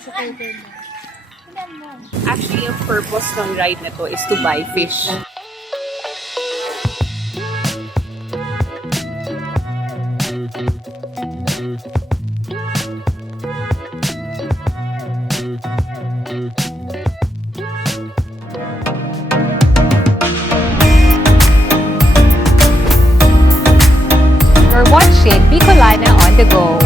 Kasakay din. Actually, ang purpose ng ride na to is to buy fish. You're watching Bicolana on the go.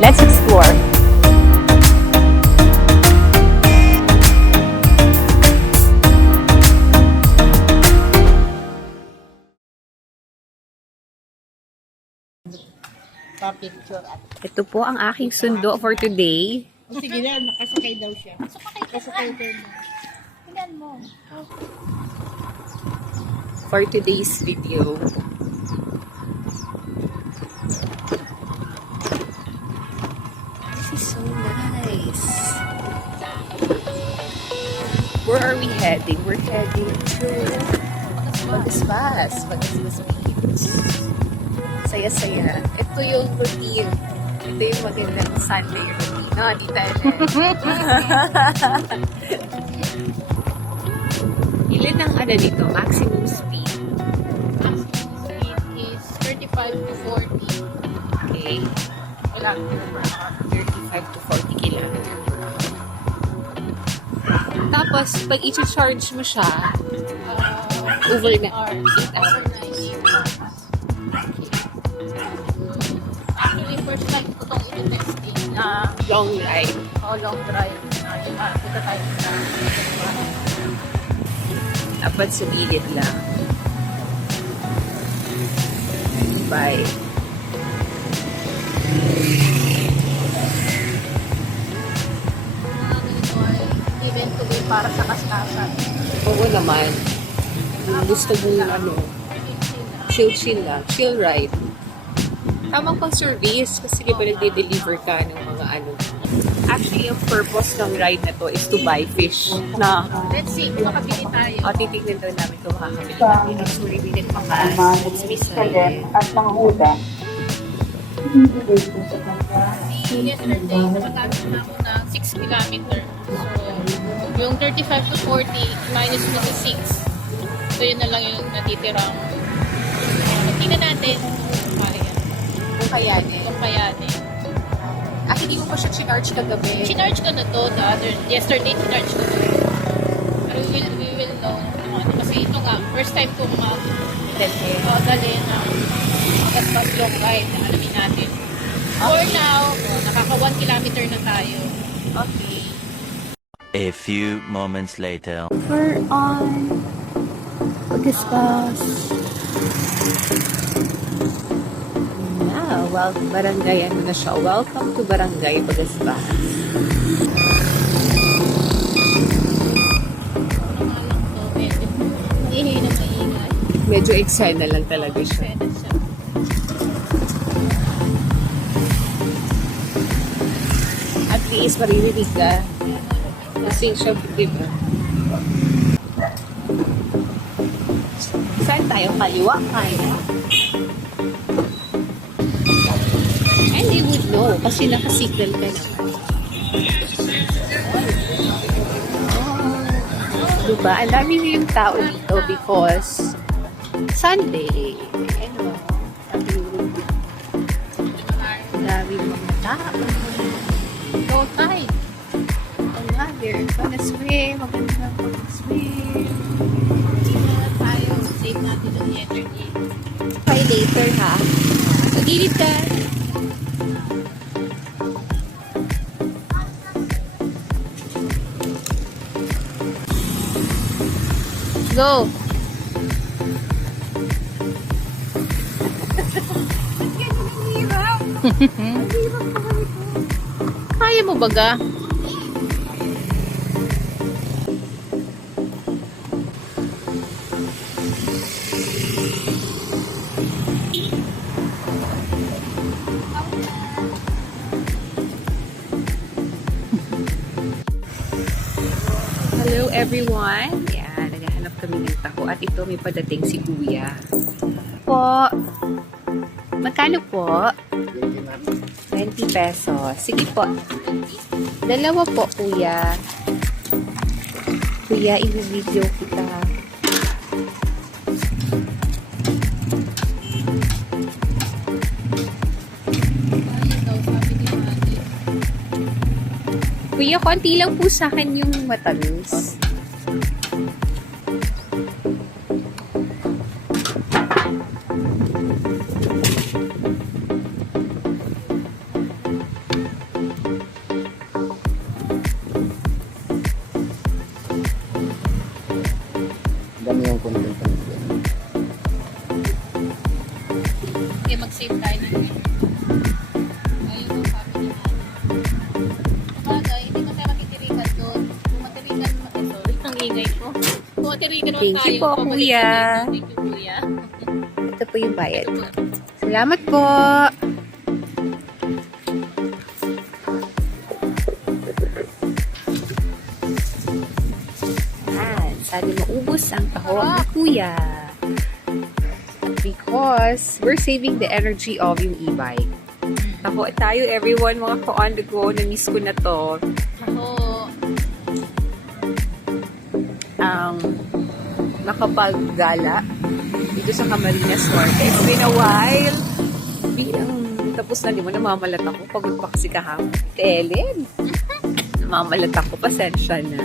Let's explore. Pa-picture at... Ito po ang aking sundo for today. Sige na, nakasakay daw siya. Kasakay din. Tingnan mo. For today's video. This is so nice. Where are we heading? We're heading to Godbless. Godbless Beach. Saya-saya. Ito yung routine. Ito yung magandang Sunday routine. No, di tayo. Ilan ang ano dito? Maximum speed? Maximum speed is 35 to 40. Okay. Wala. 35 to 40 kilometers. Tapos, pag i-charge mo siya, over na 8 hours. Actually, first time ko itong i-testing na Long ride. long drive na yung punta tayo sa Dapat sumilid lang. Bye. event to be para sa kaskasan. Oo naman. Gusto mo ano, chill lang. Chill ride. Tamang pang service kasi di ba nagde-deliver ka ng mga ano. Actually, ang purpose ng ride na to is to buy fish. Na, Let's see, kung makabili tayo. titignan daw namin kung makakabili namin. It's really been makas. Let's be silent. At mga huda. Yesterday, nakatapos na ako na 6 kilometers. So, yung 35 to 40 minus mo sa 6. So, yun na lang yung natitirang. Tingnan natin Kung kayanin. kung kayanin. Hindi mo pa siya charge kagabi. Sinarge ko na to, yesterday sinarge ko to. Pero we will know. Kasi ito nga, first time ko dali na mas long ride na alamin natin. For now, nakaka 1 kilometer na tayo. Okay. A few moments later. We're on Godbless. Well, barangay ano na siya. Welcome to Barangay Godbless. Hindi na maingay. Medyo eksena lang talaga siya. At least maririnig ka. Kasi siya, diba? Saan tayo? Kaliwa kaya? And they would know kasi nakasignal ka naman. Diba? Ang dami na yung tao dito because Sunday. Ano? Ang dami mga tao. Go tayo. Oh nga, they're gonna swim. Maganda mag-swim. Tayo, save natin yung energy. Try later ha. So, gilid ka. Go! Kaya mo baga? everyone. Yan, naghahanap kami ng taho. At ito, may padating si Kuya. Po. Magkano po? 20 pesos. Sige po. Dalawa po, Kuya. Kuya, i-video kita. Kuya, konti lang po sa akin yung matamis. Dami yung content ng video. Okay, mag-save tayo ng yun. Ayun yung sabi niya. Bagay, hindi mo tayo matitirikan doon. Kung matirikan mo, sorry, ang ingay ko. Kung matirikan mo tayo. Thank you po, Kuya. Thank you, Kuya. Ito po yung bayad. Salamat po. Sana maubos ang taho ni Kuya. Because we're saving the energy of yung e-bike. Taho tayo everyone, mga kaOn the go. Na-miss ko na to. Ako, Nakapaggala dito sa Camarines Norte. It's been a while. Bilang tapos na, di mo namamalat ako. Pagod pa kasi kahapon. Ellen. Namamalat ako. Pasensya na.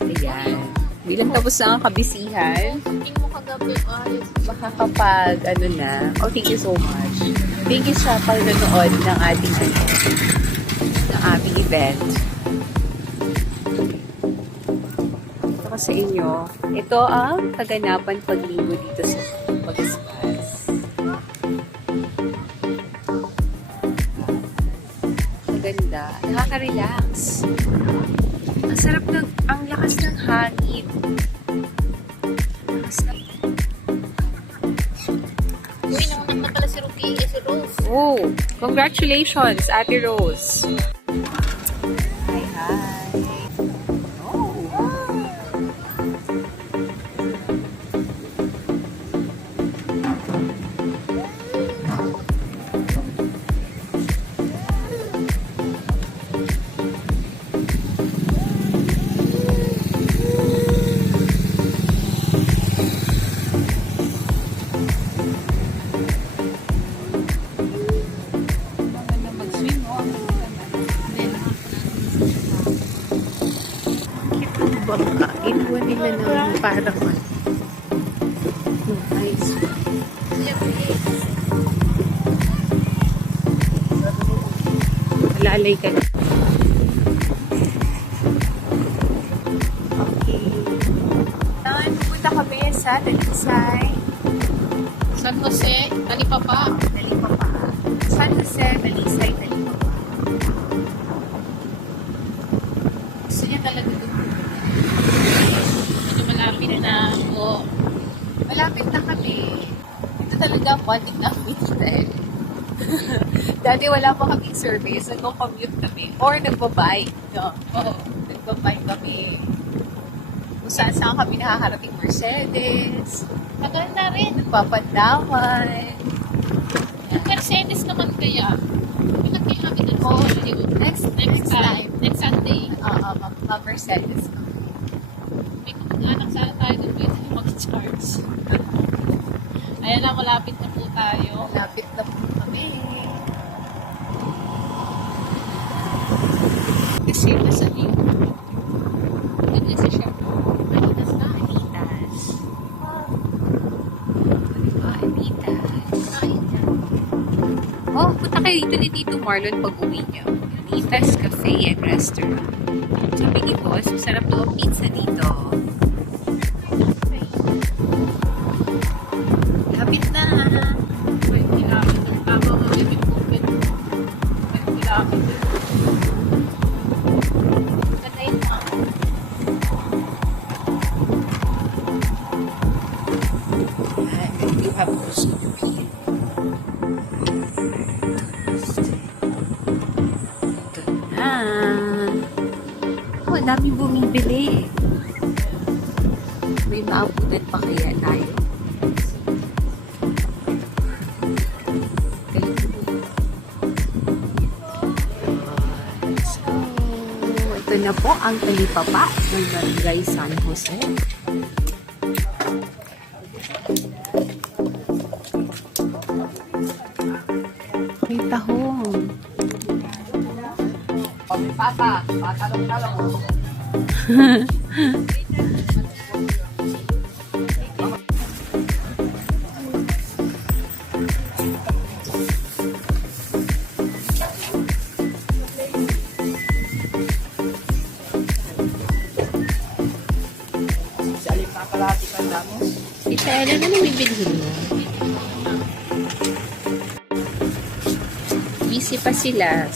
Ayan. Bilang tapos na ang kabisihan, tingin mo kagabi, ayos. makakapag, na. Oh, thank you so much. Thank you sa panonood ng ating, ng aming event. Ito ko sa inyo. Ito ang kaganapan paglinggo dito sa Godbless. Maganda. Nakaka-relax. Ang sarap ng, ang lakas ng hangin. Uy, naunang na pala si Ruby, si Rose. Oh, congratulations, Ate Rose. Hi, hi. Oh. Baka inuwan nila ng parang nice. Malalay ka na. Okay. Saan pupunta kami sa Talisay? San Jose, Talipapa. Talipapa. San Jose, Talisay, Talipapa. Gusto niya talaga doon. Medyo malapit na ako. Malapit na kami. Ito talaga ang bonding namin dahil dati wala pa kaming service. Nagko-commute kami. Or nagbabike. No? Oo. Nagbabike kami. Kung saan kami nakakarating Mercedes. Tagal na rin. Nagpapandaman. Yung Mercedes naman kaya. Pinagkaya kami doon sa Hollywood. Next time. Next Sunday. Mercedes. May anak sana tayo doon pwede mag-charge. Ayan na, malapit na po tayo. Malapit na po kami. Kasi nasa niyo. Doon kasi siya. Manitas na. Anitas. Diba? Anitas. Oh, punta kayo dito ni Tito Marlon pag uwi niyo. Anitas Cafe and Restaurant. Sabi ni Boss, masarap daw ang pizza dito. Lapit na. 12 kilometers. Tama mo, living open. 12 kilometers. Ganda yun na. You have to see the pizza. Ito na. Oh, dami bumibili. maabutan pa kaya tayo. So, ito na po ang talipapa ng Barangay San Jose. May tahong. Ito, ano na bibilhin mo? Busy pa sila.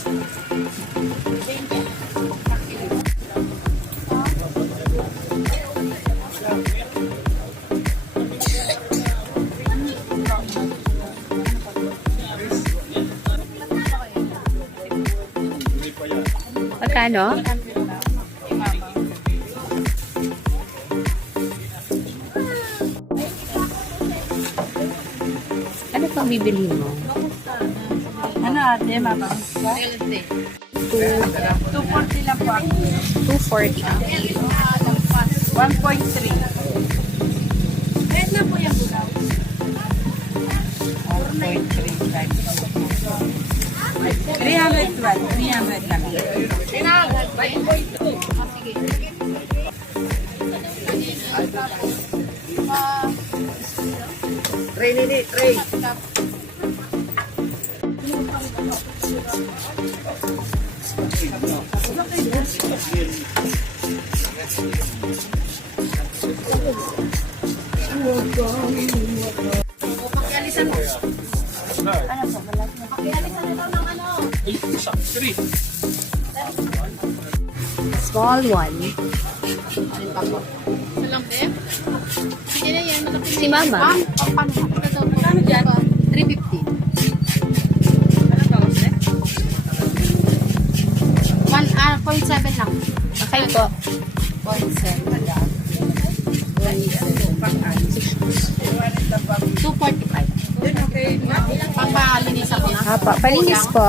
Magkano? Ano pang bibili mo? Ano ate, mama? 240 lang po. 240 ang kilo. 1.3. Red na po yung bulaw. 312. 300 lang. 5.2. Sige. Tray, nini, tray. Pakialisan mo. Ano po? Pakialisan na daw ng ano. Small one. Ito lang, be? Sige na yan. Si Mama. Paano dyan? 350. Ano ba, be? 0.7 lang. Okay po. 0.7 lang. 245. Pagpalinis ako na. Apa, palinis po.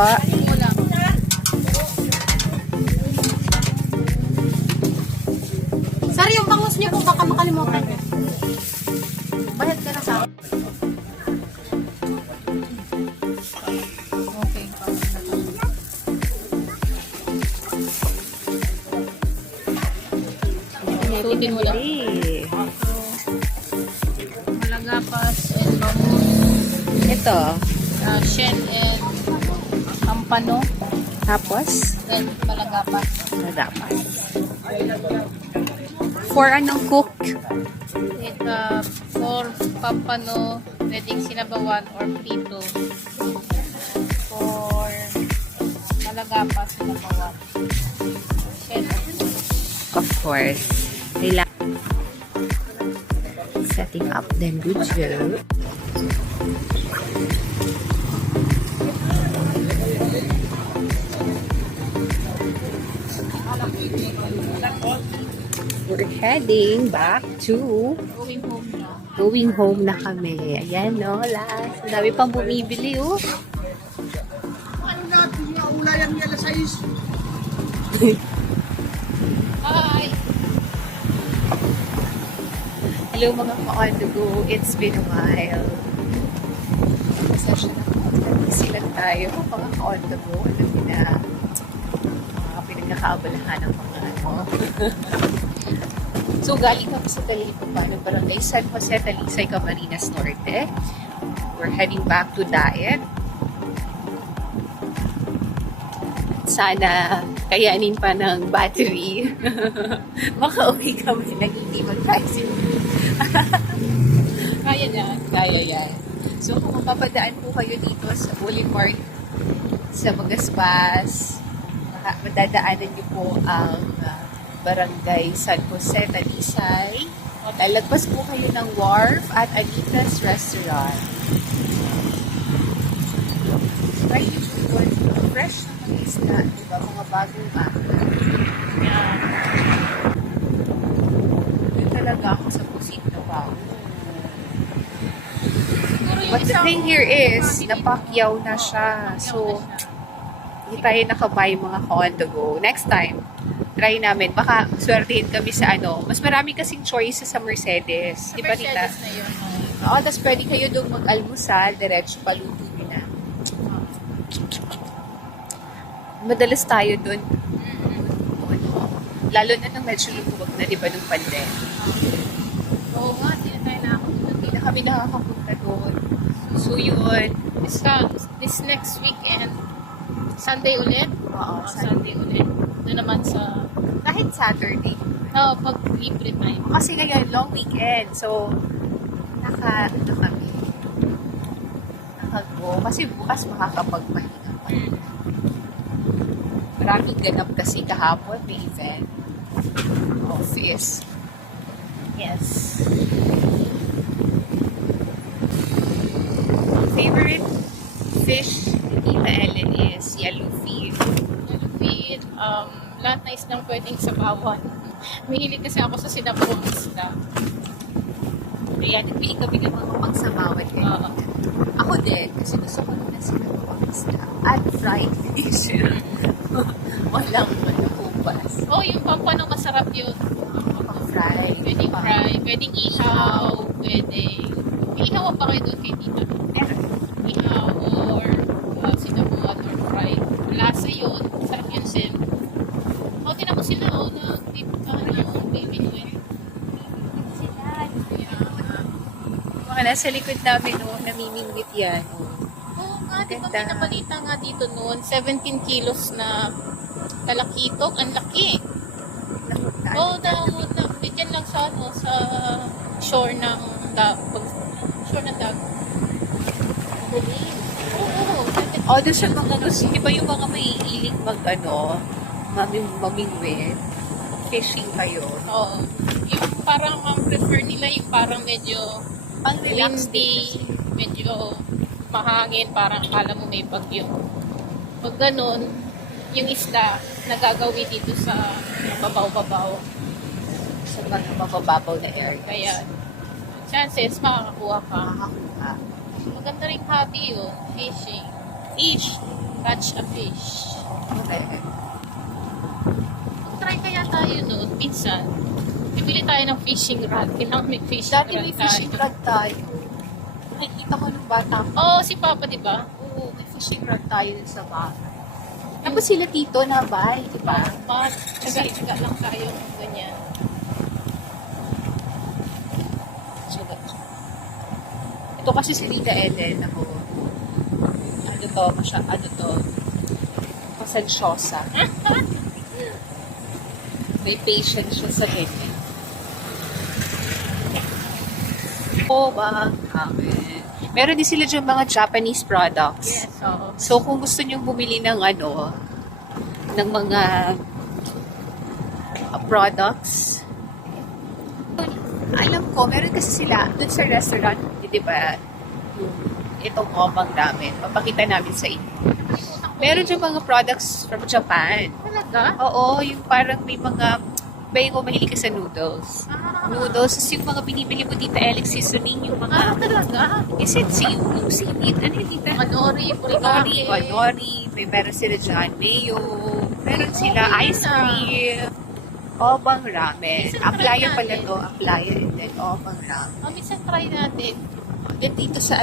Sir, yung bangus niyo po baka makalimutan. Bayad ka na sa akin. Okay. Tutin mo lang. Malagapas and bangus. Ito. Shell and kampano Tapos, and malagapas. dapat. For anong cook? For pampano, pwedeng sinabawan or prito. For malagapas, sinabawan. Shell. Of course. Setting up, then good to go. We're heading back to Going home na. going home na kami. Ayan, no, last. Ang dami pang bumibili, oh. Bye! Hello mga ka-on-the-go. It's been a while. Session na busy lang tayo. Mga ka-on-the-go. Alam niyo na mga pinagkakaabalahan ng mga ano. So, galing kami sa Talisay ng Barangay San Jose, Talisay, Camarines Norte. We're heading back to Daet. Sana kayanin pa ng battery. Makauwi kami nang hindi mag-tricycle. Kaya yan. Kaya yan. So, kung mapapadaan po kayo dito sa Boulevard, sa Magaspas, madadaanan niyo po ang Barangay San Jose, Talisay. Lalagpas po kayo ng Wharf at Anita's Restaurant. Try to support fresh na mga isda, diba? Mga bagong Yun talaga ako sa Pusit na thing here is, napakyaw na siya. So, hindi tayo nakabuy mga kaOn to go. Next time, try namin. Baka swertihin kami sa ano. Mas marami kasing choices sa Mercedes. Di ba, Rita? Mercedes na yun. Oo, tapos pwede kayo doon mag-almusal, diretso paluto na. Madalas tayo doon. Lalo na nung medyo lumuwag na, di ba, nung pandemic. Oo nga, hindi na tayo nakapunta. Hindi na kami nakakapunta doon. So, yun. This next weekend, Sunday ulit? Oo, Sunday ulit. Doon naman sa... Kahit Saturday. Oo, pag libre time. Kasi ngayon, long weekend. So, nakago. Kasi bukas makakapagpahinga pa. Maraming ganap kasi kahapon. May event. Office. Yes. Favorite fish ni Tita Ellen is yellowfin. Feed, lahat na isdang pwedeng sabawan. Mahilig kasi ako sa sinabawang isda. Kaya nagpili kami ng mga pangsabawan. Oo. Ako din, kasi gusto ko na sinabawang isda. At fried fish. Walang malukupas. Oh, yung pampano masarap yun. Fried. Pwedeng fry, pwedeng ihaw, pwedeng... Ihaw pa kayo doon kay tita. Ihaw or sinabuan or fry. Lasa yun. Sarap yun, Sim. O, tinan mo sila, baby. Mga nasa likod namin, namimingwit yan. Oo nga, di ba Ganda. may nabalita nga dito noon, 17 kilos na talakitok. Ang laki. Oo, bigyan lang sa shore ng shore ng dag. Oo. O, doon sa mga, di ba yung mga may ilig mamingwit? Fishing kayo. Oo. Yung parang ang prefer nila yung parang medyo Ang relaxed windy, medyo mahangin, parang akala mo may bagyo. Pag ganun, yung isda nagagawi dito sa babaw-babaw. Sa mga mabababaw na area. Kaya, chances makakakuha ka. Makakakuha. Maganda rin hobby yun, fishing. Fish. Catch a fish. Okay. Try kaya tayo noon, minsan. Bibili tayo ng fishing rod. Kailangan may fishing Dati rod may fishing tayo. rod tayo. Nakikita ko nung bata ko. Oo, si Papa, di ba? Oo, may fishing rod tayo sa bahay. Tapos sila tito na bay, di ba? But, tsaga lang tayo kung ganyan. Ito kasi si Rita Ellen ako. Pasensyosa. May patience siya sa ganyan. Meron din sila dyan mga Japanese products. Yes, oo. So, kung gusto nyo bumili ng ng mga products, alam ko, meron kasi sila dun sa restaurant, di ba? Itong omang namin. Papakita namin sa inyo. Meron dyan mga products from Japan. Talaga? Oo, yung parang may mga, yung mahilig ka sa noodles. Noodles, tapos yung mga binibili mo dito, Alex, seasoning, yung mga, Talaga? is it yung seaweed? Ano yung dito? Manori, Nori, may meron sila dyan, mayo, meron sila ice cream, obang ramen. Minsan Aplaya try pala natin. to, aplaya and then obang ramen. Minsan try natin. Then dito sa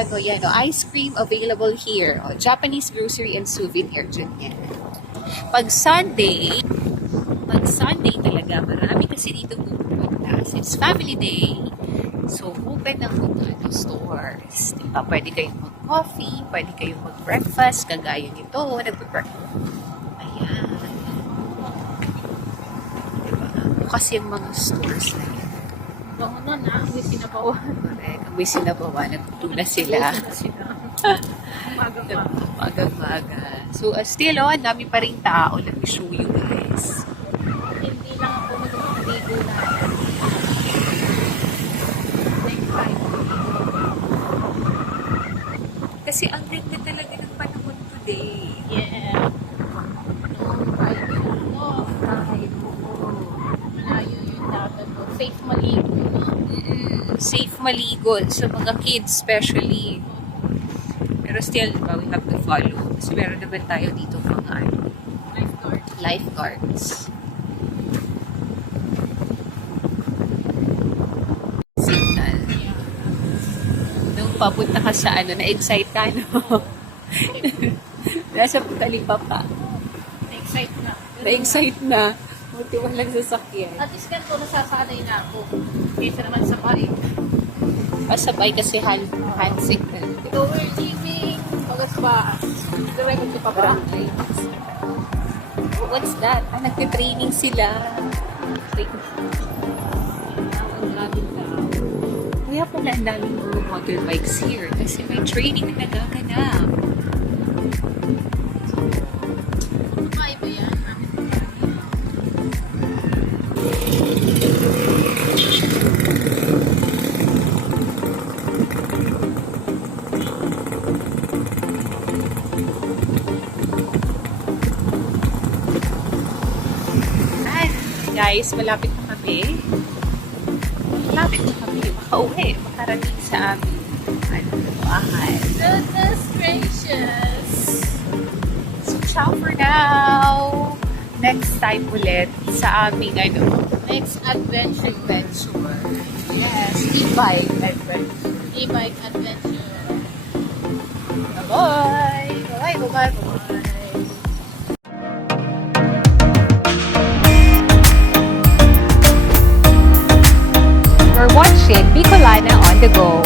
ice cream available here. Japanese grocery and souvenir dyan yan. Pag Sunday talaga, marami kasi dito pupunta. Since family day, so open ang mga stores. Diba? Pwede kayong mag-coffee, pwede kayong mag-breakfast, kagaya nito, nag-breakfast. Ayan. Diba? Bukas yung mga stores na yan. Bango nun may sinabawan. Correct. May sinabawa, nagtutula sila. Magang-maga. So, still, ang dami pa rin tao. Let me show you guys. Hindi lang ako nagpapaligo na. Kasi ang ganda talaga ng panahon today. Yeah. Malayo yung dagat ko. Safe maligo. Safe maligo sa mga kids especially. Pero still, we have to follow. Kasi meron naman tayo dito mga lifeguards. Signal. Nung papunta ka sa na-excite ka, no? Nasa talipap pa. Na-excite na. Na-excite na. Buti walang sasakyan. At least ganito, nasasanay na ako. Kaysa naman sa bike. Pasabay kasi hand signal. So we're leaving Magaspa. Direct ko pa ba? What's that? Nagtitraining sila. Ang daming tao. Kaya pala ang daming mga motorbikes here kasi may training na nagaganap. Ay ba yan? Guys, malapit na kami. Malapit na kami. Makauwi. Makarating sa amin. Bahay. Goodness gracious! So, ciao for now. Next time ulit sa aming Next adventure. Yes, e-bike adventure. E-bike adventure. Bye-bye! Bye-bye. You're watching Bicolana on the go.